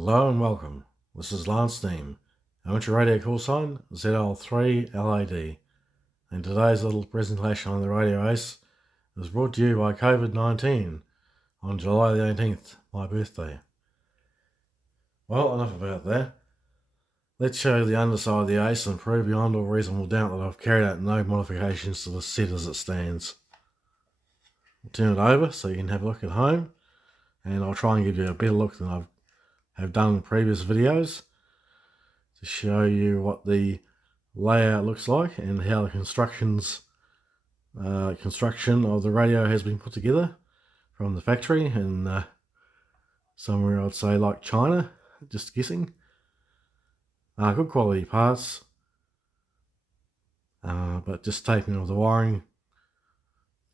Hello and welcome. This is Lance Neem, amateur radio call sign ZL3LAD, and today's little presentation on the radio ace is brought to you by COVID-19 on July the 18th, my birthday. Well, enough about that. Let's show the underside of the ace and prove beyond all reasonable doubt that I've carried out no modifications to the set as it stands. I'll turn it over so you can have a look at home, and I'll try and give you a better look than I have done in previous videos to show you what the layout looks like and how the construction of the radio has been put together from the factory in somewhere I'd say like China, just guessing. Good quality parts, but just taking off the wiring.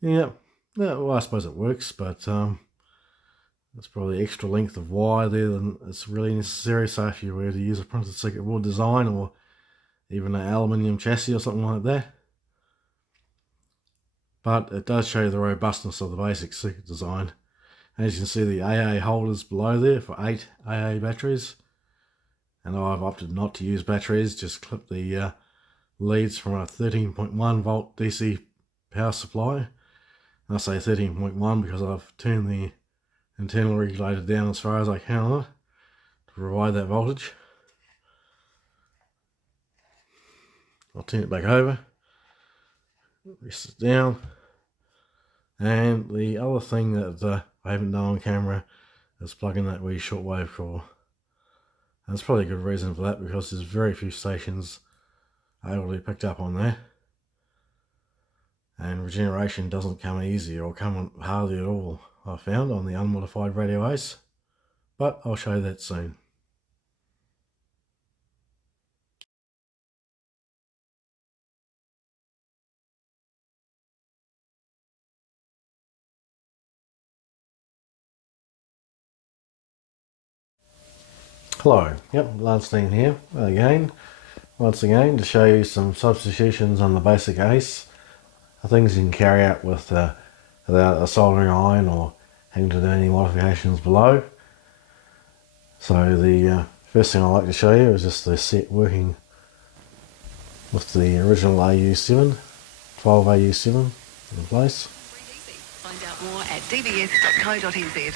Yeah, well, I suppose it works, but there's probably extra length of wire there than it's really necessary. So if you were to use a printed circuit board design or even an aluminium chassis or something like that. But it does show the robustness of the basic circuit design. As you can see, the AA holders below there for 8 AA batteries. And I've opted not to use batteries, just clip the leads from a 13.1 volt DC power supply. And I say 13.1 because I've turned the internal regulator down as far as I can on it to provide that voltage. I'll turn it back over, rest it down, and the other thing that I haven't done on camera is plug in that wee shortwave coil. And there's probably a good reason for that, because there's very few stations able to be picked up on there, and regeneration doesn't come easy or come hardly at all, I found, on the unmodified radio ace, but I'll show you that soon. Hello, yep, Lance Neem here once again to show you some substitutions on the basic ace, things you can carry out without a soldering iron or having to do any modifications below. So the first thing I'd like to show you is just the set working with the original AU7, 12 AU7 in place. Find out more at dbs.co.nz.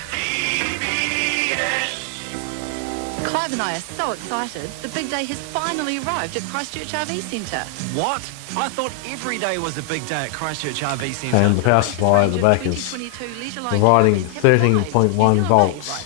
Clive and I are so excited. The big day has finally arrived at Christchurch RV Centre. What? I thought every day was a big day at Christchurch RV Centre. And the power supply at the back is providing 13.1 volts.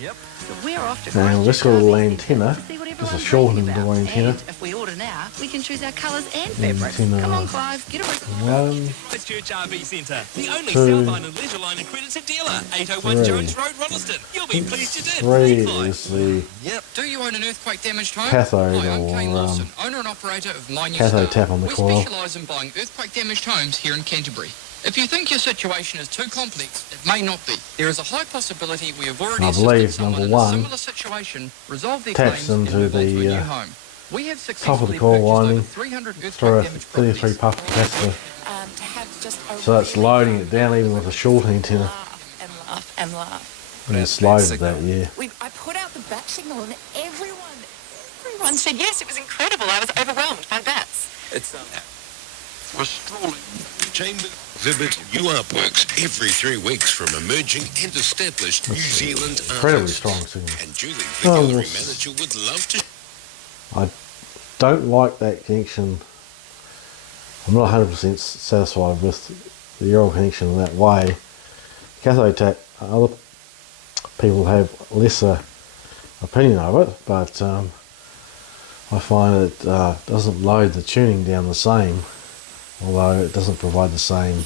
Yep. So we're off to And this little antenna is a shortened door antenna. And if we order now, we can choose our colours and fabrics. Antenna Come on, Clive, get a break. 1, Christchurch RV Centre, the only 2, Southline and Leisure Line accredited dealer. 801 3. Jones Road, Rolleston. You'll be pleased you did. 3 is the Yep. Do you own an earthquake damaged home? cathode, Hi, I'm Kane or Lawson, owner and operator of My New cathode Star. tap on the We coil. specialise in buying earthquake damaged homes here in Canterbury. If you think your situation is too complex, it may not be. There is a high possibility we have already I assisted believe someone number in a 1 similar situation, resolve their taps claims and into move on to a the new home. We have top of the successfully coil purchased winding over 300 through a earthquake damaged 33 properties. puff capacitor. To have just a So that's really loading fun it down even with a short antenna. laugh and laugh and laugh. And it's loaded that, yeah. I put out the bat signal and everyone said yes, it was incredible. I was overwhelmed by bats. For strolling chamber exhibit new artworks every 3 weeks from emerging and established New Zealand Incredibly artists. strong signal. And Julie, the Oh, gallery yes. manager, would love to. I don't like that connection. I'm not 100% satisfied with the Earl connection in that way. Cathode tap, other people have lesser opinion of it, but I find it doesn't load the tuning down the same, although it doesn't provide the same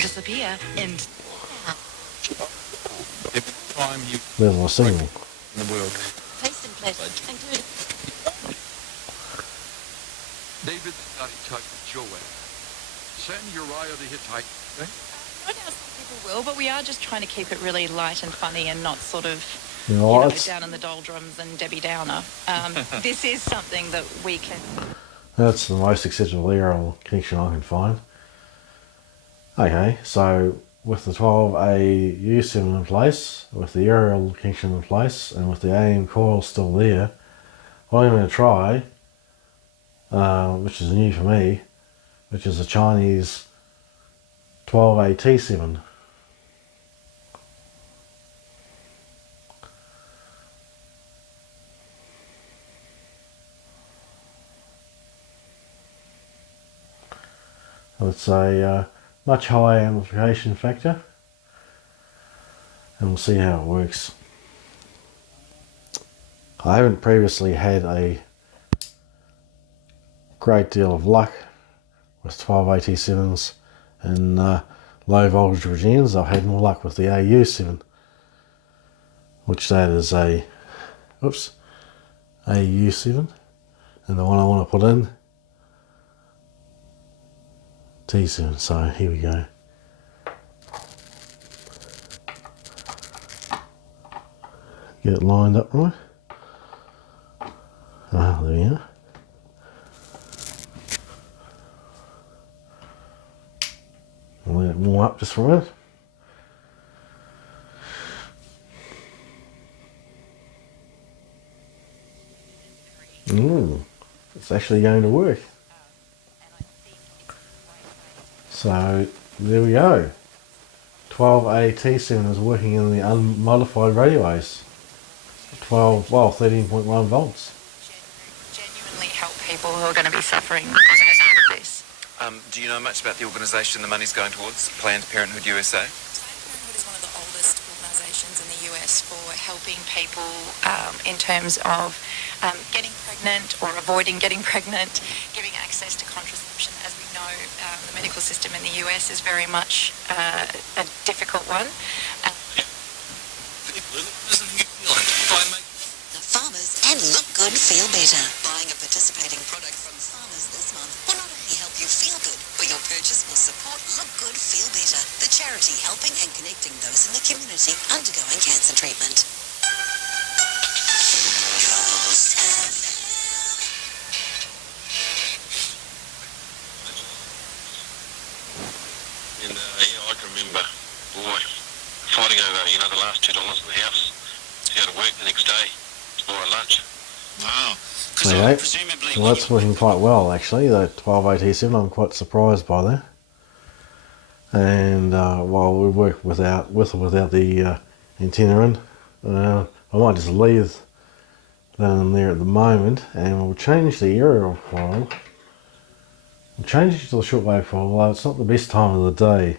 Disappear and Every time you level of signal. in the world. Taste and pleasure included. David the Archetype Joab. Send Uriah the Hittite. I know some people will, but we are just trying to keep it really light and funny and not sort of You know, down in the doldrums and Debbie Downer. This is something that we can... that's the most acceptable aerial connection I can find. Okay, so with the 12AU7 in place, with the aerial connection in place, and with the AM coil still there, what I'm going to try, which is new for me, which is a Chinese 12AT7. It's a much higher amplification factor, and we'll see how it works. I haven't previously had a great deal of luck with 12AT7s and low voltage Regens. I've had more luck with the AU7, which that is a AU7, and the one I want to put in T7. So here we go. Get it lined up right. There we are. I'll let it warm up just for a minute. It's actually going to work. So there we go. 12AT7 is working in the unmodified radio waves. 13.1 volts. Genuinely help people who are going to be suffering as a result of this. Do you know much about the organisation the money's going towards, Planned Parenthood USA? Planned Parenthood is one of the oldest organisations in the US for helping people in terms of getting pregnant or avoiding getting pregnant, giving access to contraception. As we know, the medical system in the US is very much a difficult one. Farmers and look good, feel better. Buying a participating product from farmers this month will not only help you feel good, but your purchase will support Look Good, Feel Better, the charity helping and connecting those in the community undergoing cancer treatment. And I can remember, fighting over, the last $2 in the house to go to work the next day to buy lunch. Wow. Okay, so that's working quite well actually, the 12AT7. I'm quite surprised by that. And while we work with or without the antenna in, I might just leave that in there at the moment, and we'll change the aerial file. We'll change it to the shortwave file, although it's not the best time of the day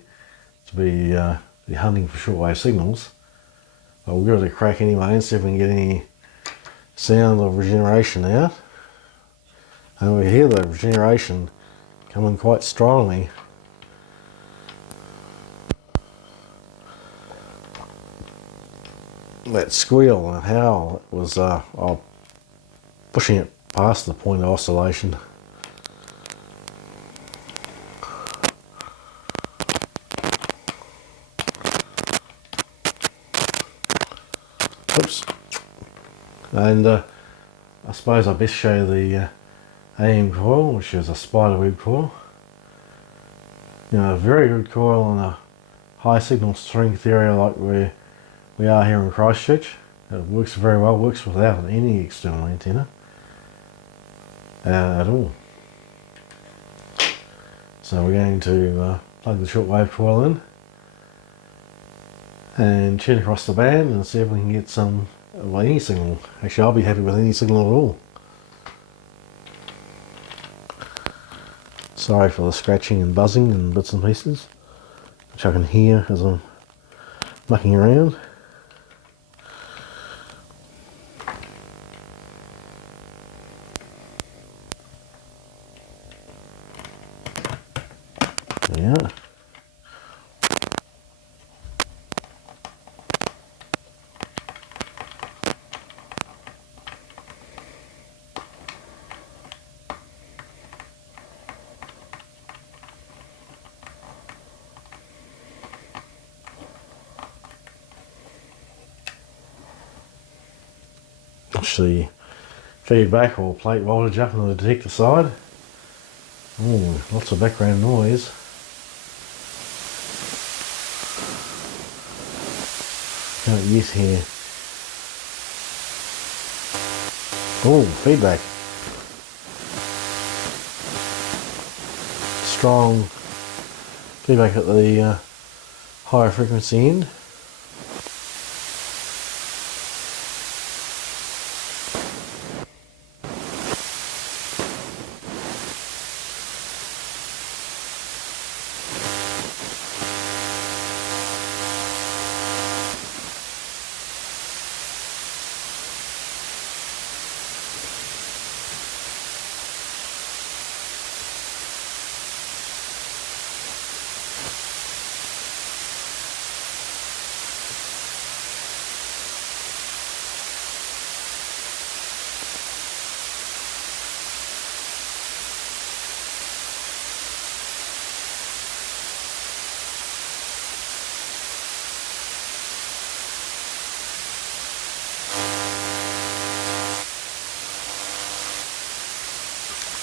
to be hunting for shortwave signals. But we'll give it a crack anyway and see if we can get any sound of regeneration out. And we hear the regeneration coming quite strongly. That squeal and howl was pushing it past the point of oscillation. Oops. And I suppose I best show the AM coil, which is a spiderweb coil. A very good coil on a high signal strength area like we are here in Christchurch. It works very well, works without any external antenna at all. So we're going to plug the shortwave coil in and tune across the band and see if we can get some, any signal. Actually, I'll be happy with any signal at all. Sorry for the scratching and buzzing and bits and pieces, which I can hear as I'm mucking around. There we are. Actually, feedback or plate voltage up on the detector side. Lots of background noise. Not yet here. Oh, feedback. Strong feedback at the higher frequency end.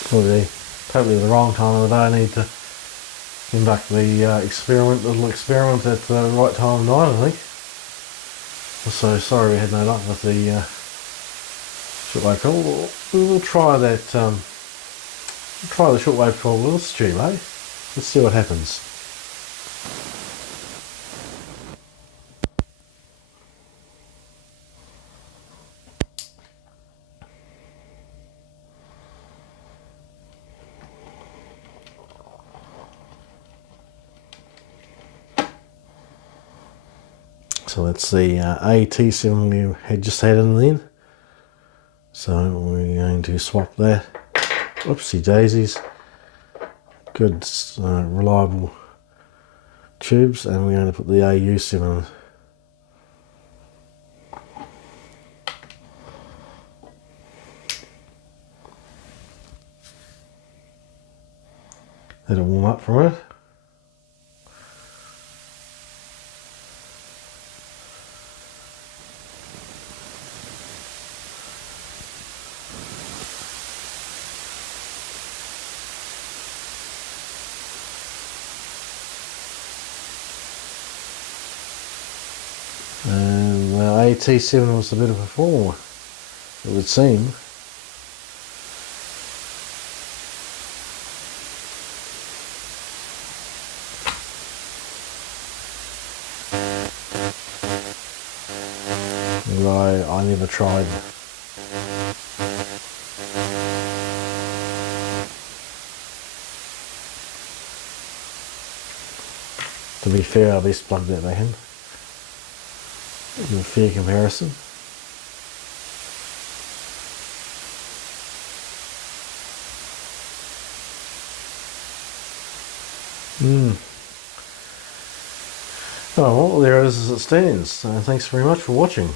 Probably totally the wrong time of the day. I need to conduct the little experiment at the right time of night, I think. So sorry we had no luck with the shortwave coil. We'll try that. Try the shortwave coil with this tube, eh? Let's see what happens. So that's the AT7 we had just had in then. So we're going to swap that. Oopsie daisies. Good, reliable tubes, and we're going to put the AU7 in. Let it warm up for a minute. And the AT7 was a bit of a performer, it would seem. I never tried. To be fair, I just plugged that back in. A fair comparison. Oh well, there it is as it stands. Thanks very much for watching.